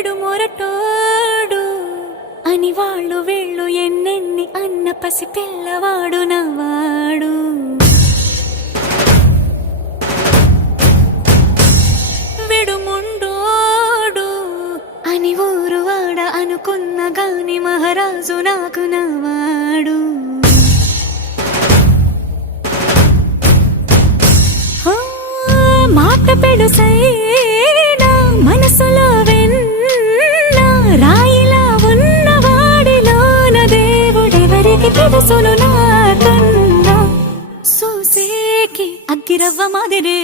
మొరటోడు అని వాళ్ళు వీళ్ళు ఎన్నెన్ని అన్న పసి పిల్లవాడు నవ్వాడు. విడుముండోడు అని ఊరు వాడ అనుకున్న గాని మహారాజు నాకు నవ్వాడు. మాట పెడుసైనా మనసులో వెన్న రాయిలా ఉన్నవాడిలోన దేవుడెవరికి తెలుసును నాకన్నా. సూసేకి అగ్గిరవ్వ మాదిరే